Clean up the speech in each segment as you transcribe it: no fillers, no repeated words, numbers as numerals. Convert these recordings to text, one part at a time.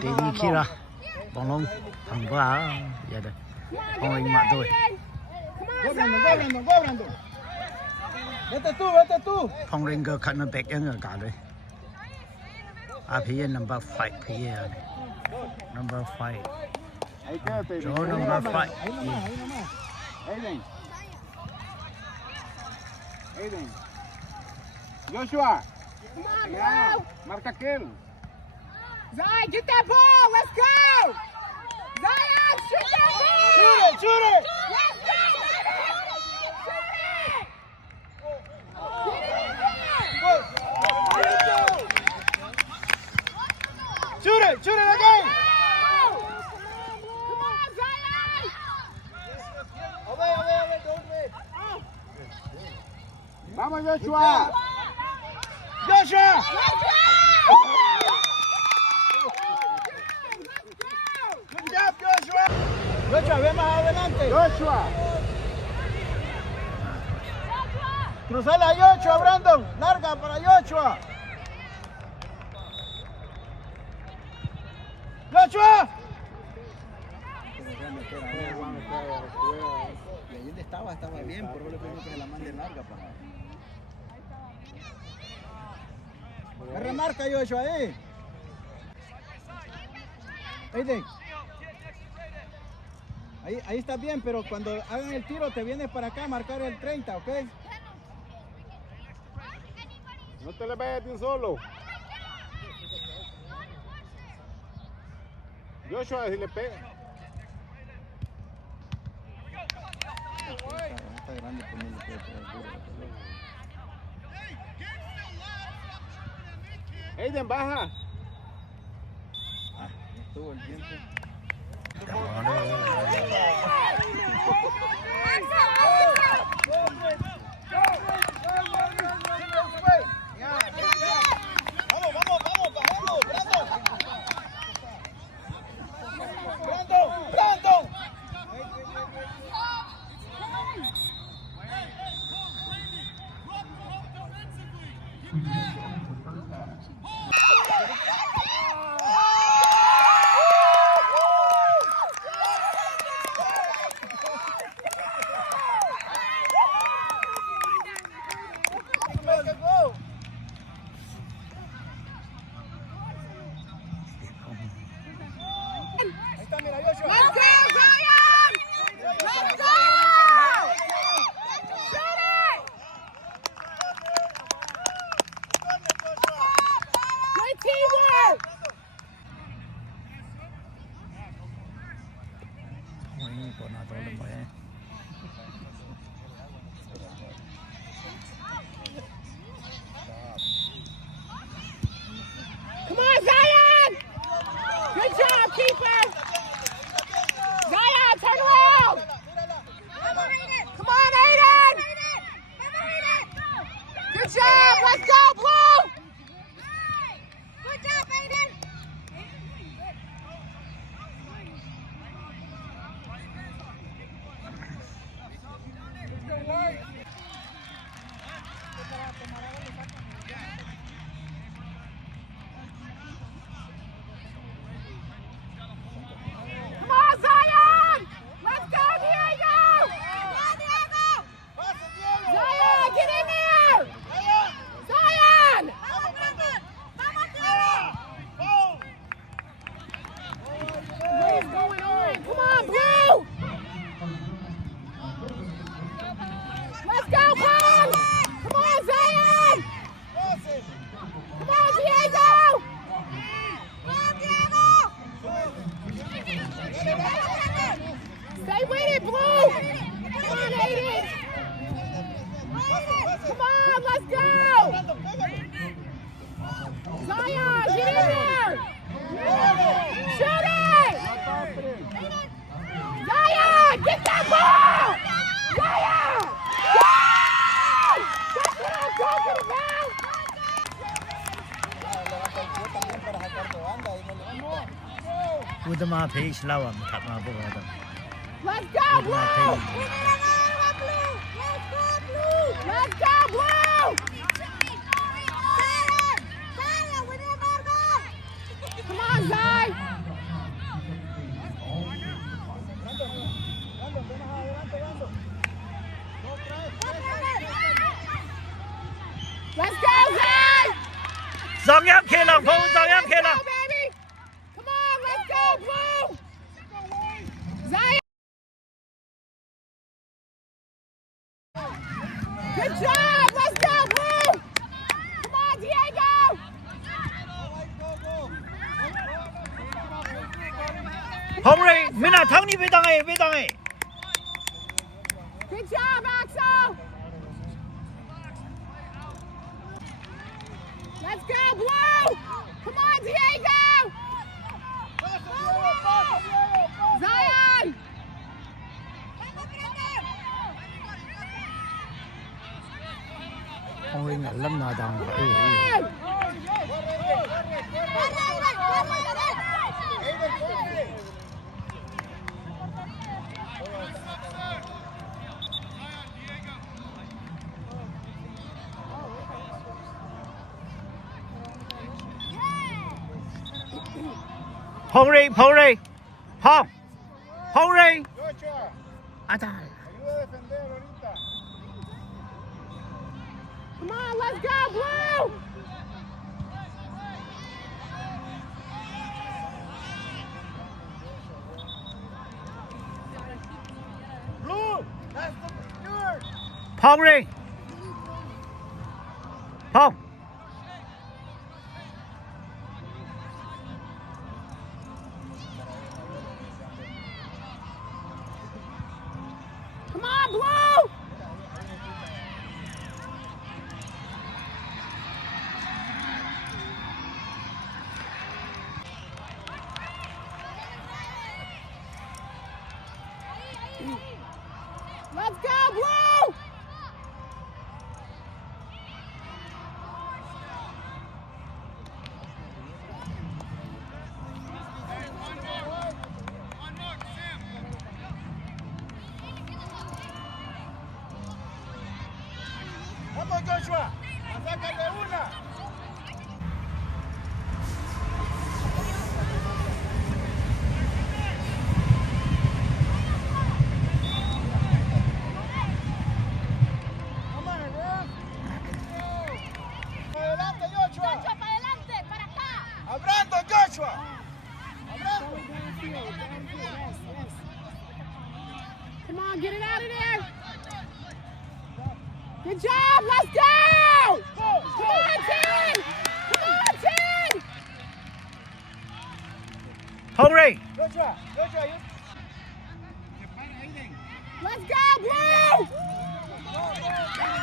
Tini Kira bóng lông thẳng qua giờ đây không anh mạng tôi Go Brandon, go Brandon. Vete tú. phong ring cơ khăn nó bẹt những cả đây à phía number 5 phía number 5 Ahí quédate. chỗ number 5 Aiden. Joshua. Come on, Yeah. bro. Marca aquel. Zai, get that ball. Let's go. Zion, shoot that ball. Shoot it. Let's go, baby. Shoot it. Shoot it again. Come on, Zion. Vamos, Joshua. Joshua. Let's go. Good job, Joshua. Joshua, ve más adelante. Joshua. Cruzala a Joshua, Brandon. Larga para Joshua. Joshua. Y ahí donde estaba bien, pero le pedimos que se la mande larga para. Que remarca Joshua ahí. Aiden. Ahí está bien, pero cuando hagan el tiro te vienes para acá a marcar el 30, ¿ok? No te le vayas de un solo. Joshua, si le pega. Está grande, pues no le puede pegar duro la pelota. Aiden, baja. No estuvo el tiempo. Brandon. Ahí está, mira, Joshua. Let's go, Zion. Let's go. Shoot it. Good teamwork. Ui, còn nào tôi làm vậy Come on, Zion. Good job, keeper. Zion, turn around. Come on, Aiden. Good job. Let's go, Blue. Good job, Aiden. Come on, Zion. Let's go, Diego. Zion, get in there. Zion. What is going on? Come on, Blue. Let's go, Paul. Come on, Zion. Come on, Diego. Stay with it, Blue. Come on, Aiden. Come on, let's go. Zion, get in there. Shoot it. Zion, get that ball. Zion. Yes! That's what I'm talking about. También para sacar de banda, ahí no le quita. Udah mah pace lawan tak mah apa Let's go, Blue. Let's go, Blue. Come on, Zai. Hungry, Mina, Tony, Vidang. Good job, Axel! Let's go, Blue! Come on, Diego! Zion! Hungry nga alam na daw. Hungry, Hungry, Pong, Hungry. Atal. Come on, let's go, Blue! Blue, that's yours. Hungry, Pong. Come on, Blue! Let's go, Blue! Vamos, Joshua. Sácale una. Adelante, Joshua. Joshua, para adelante, para acá. Abrando, Joshua. Abrando. Come on, get it out of there. Good job, let's go! Come on, team! Come on, team! Hungry. Joshua, Joshua, you. Let's go, Blue!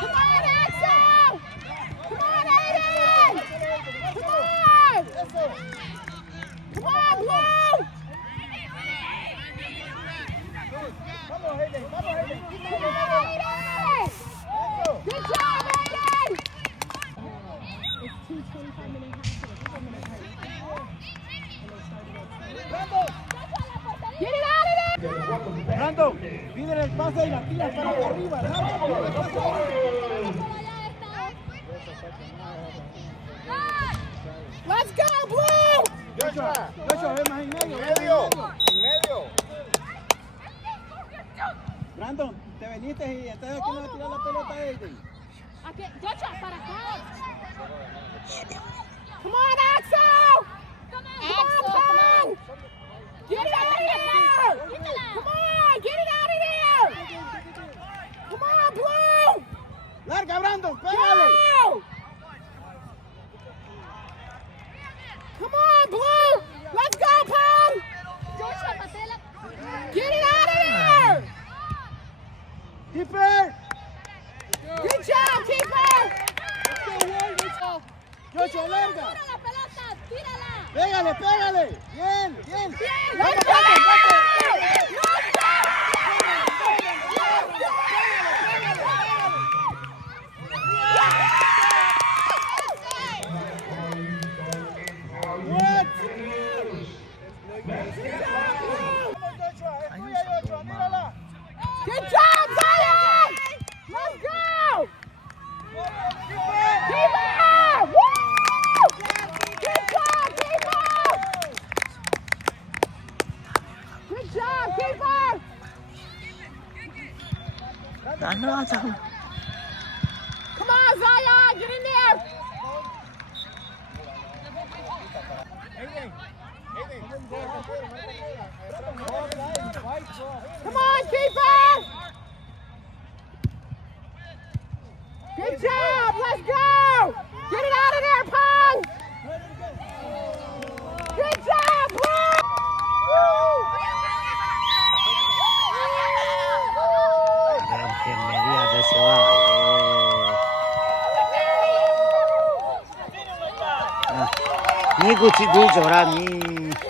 Come on, Axel! Come on, Aiden! Come on! Come on, Blue! Vamos, Hayden. Vamos, Hayden. Come on, Aiden! Good job, Aiden! It's 2:25-minute Get it out of there! Brandon, pide el pase y la tira para acá arriba. Let's go, Blue! Joshua, Joshua, ve más en medio. Medio. Brandon, te veniste y entonces aquí no va a tirar la pelota a Aiden. Joshua, para acá. Come on, Axel! Come on! Get it out of here! Come on, get it out of there! Come on, Blue! Larga, Brandon, pégale. Go! Come on, Blue! Let's go, Pong! Get it out of there! Keeper. Good job, keeper! Joshua, larga. Pégale, pégale. Bien, bien. Let's go! What? Vamos, Joshua, es tuya, Joshua, mírala. Good job, Zion! Let's go! Keeper! Woo! Good job, keeper! Good job, keeper! Come on, Zion, get in there! Come on, keeper! Good job, let's go! Get it out of there, Pong! Good job, Blue! Woo! Que media de se va. Ni Gucci du Jora ni.